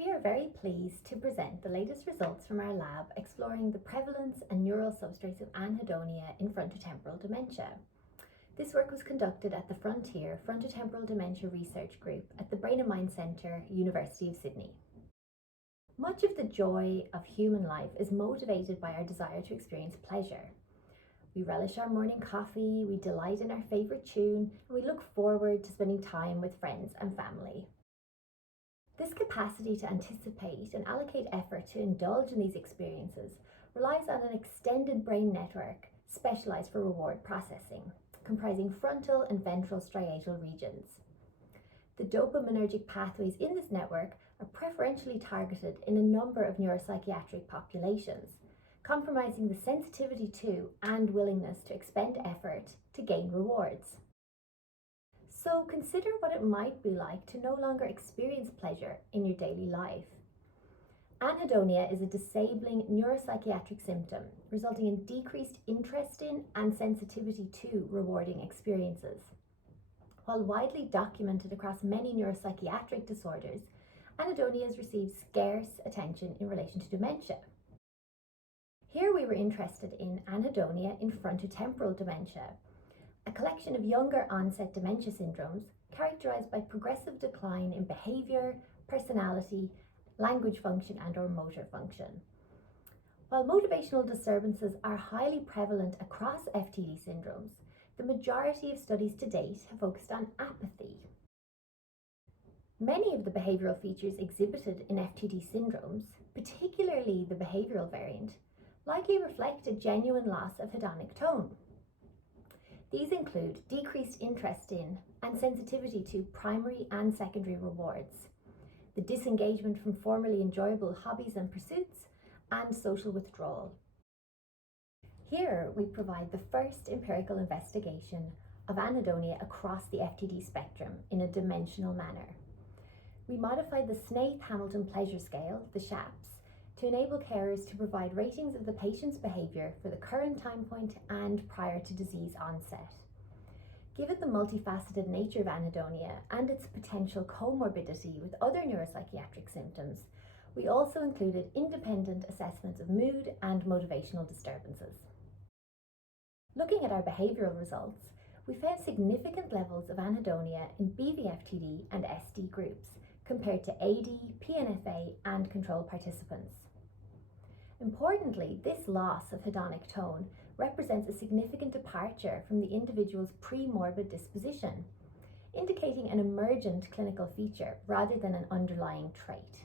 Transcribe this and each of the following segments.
We are very pleased to present the latest results from our lab exploring the prevalence and neural substrates of anhedonia in frontotemporal dementia. This work was conducted at the Frontier Frontotemporal Dementia Research Group at the Brain and Mind Centre, University of Sydney. Much of the joy of human life is motivated by our desire to experience pleasure. We relish our morning coffee, we delight in our favourite tune, and we look forward to spending time with friends and family. This capacity to anticipate and allocate effort to indulge in these experiences relies on an extended brain network specialised for reward processing, comprising frontal and ventral striatal regions. The dopaminergic pathways in this network are preferentially targeted in a number of neuropsychiatric populations, compromising the sensitivity to and willingness to expend effort to gain rewards. So consider what it might be like to no longer experience pleasure in your daily life. Anhedonia is a disabling neuropsychiatric symptom resulting in decreased interest in and sensitivity to rewarding experiences. While widely documented across many neuropsychiatric disorders, anhedonia has received scarce attention in relation to dementia. Here we were interested in anhedonia in frontotemporal dementia, a collection of younger onset dementia syndromes characterized by progressive decline in behavior, personality, language function and/or motor function. While motivational disturbances are highly prevalent across FTD syndromes, the majority of studies to date have focused on apathy. Many of the behavioural features exhibited in FTD syndromes, particularly the behavioural-variant, likely reflect a genuine loss of hedonic tone. These include decreased interest in and sensitivity to primary and secondary rewards, the disengagement from formerly enjoyable hobbies and pursuits, and social withdrawal. Here we provide the first empirical investigation of anhedonia across the FTD spectrum in a dimensional manner. We modified the Snaith-Hamilton Pleasure Scale, the SHAPS, to enable carers to provide ratings of the patient's behaviour for the current time point and prior to disease onset. Given the multifaceted nature of anhedonia and its potential comorbidity with other neuropsychiatric symptoms, we also included independent assessments of mood and motivational disturbances. Looking at our behavioural results, we found significant levels of anhedonia in BVFTD and SD groups compared to AD, PNFA and control participants. Importantly, this loss of hedonic tone represents a significant departure from the individual's pre-morbid disposition, indicating an emergent clinical feature rather than an underlying trait.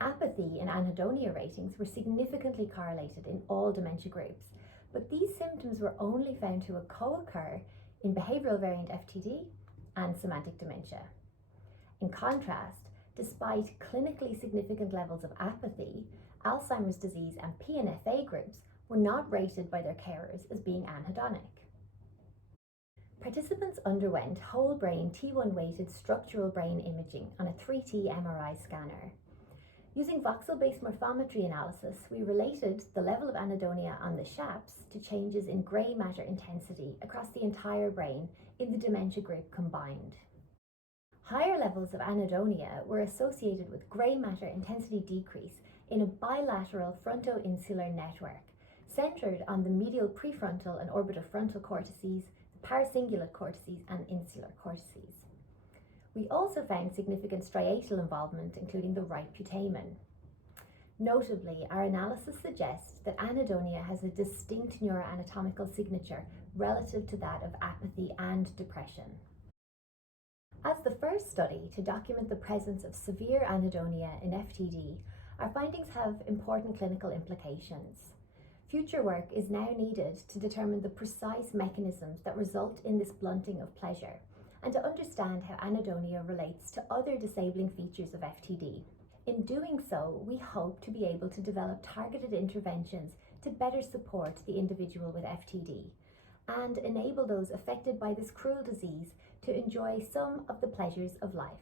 Apathy and anhedonia ratings were significantly correlated in all dementia groups, but these symptoms were only found to co-occur in behavioural-variant FTD and semantic dementia. In contrast, despite clinically significant levels of apathy, Alzheimer's disease and PNFA groups were not rated by their carers as being anhedonic. Participants underwent whole brain T1 weighted structural brain imaging on a 3T MRI scanner. Using voxel-based morphometry analysis, we related the level of anhedonia on the SHAPS to changes in grey matter intensity across the entire brain in the dementia group combined. Higher levels of anhedonia were associated with grey matter intensity decrease in a bilateral frontoinsular network centred on the medial prefrontal and orbitofrontal cortices, the paracingulate cortices and insular cortices. We also found significant striatal involvement, including the right putamen. Notably, our analysis suggests that anhedonia has a distinct neuroanatomical signature relative to that of apathy and depression. As the first study to document the presence of severe anhedonia in FTD, our findings have important clinical implications. Future work is now needed to determine the precise mechanisms that result in this blunting of pleasure and to understand how anhedonia relates to other disabling features of FTD. In doing so, we hope to be able to develop targeted interventions to better support the individual with FTD and enable those affected by this cruel disease to enjoy some of the pleasures of life.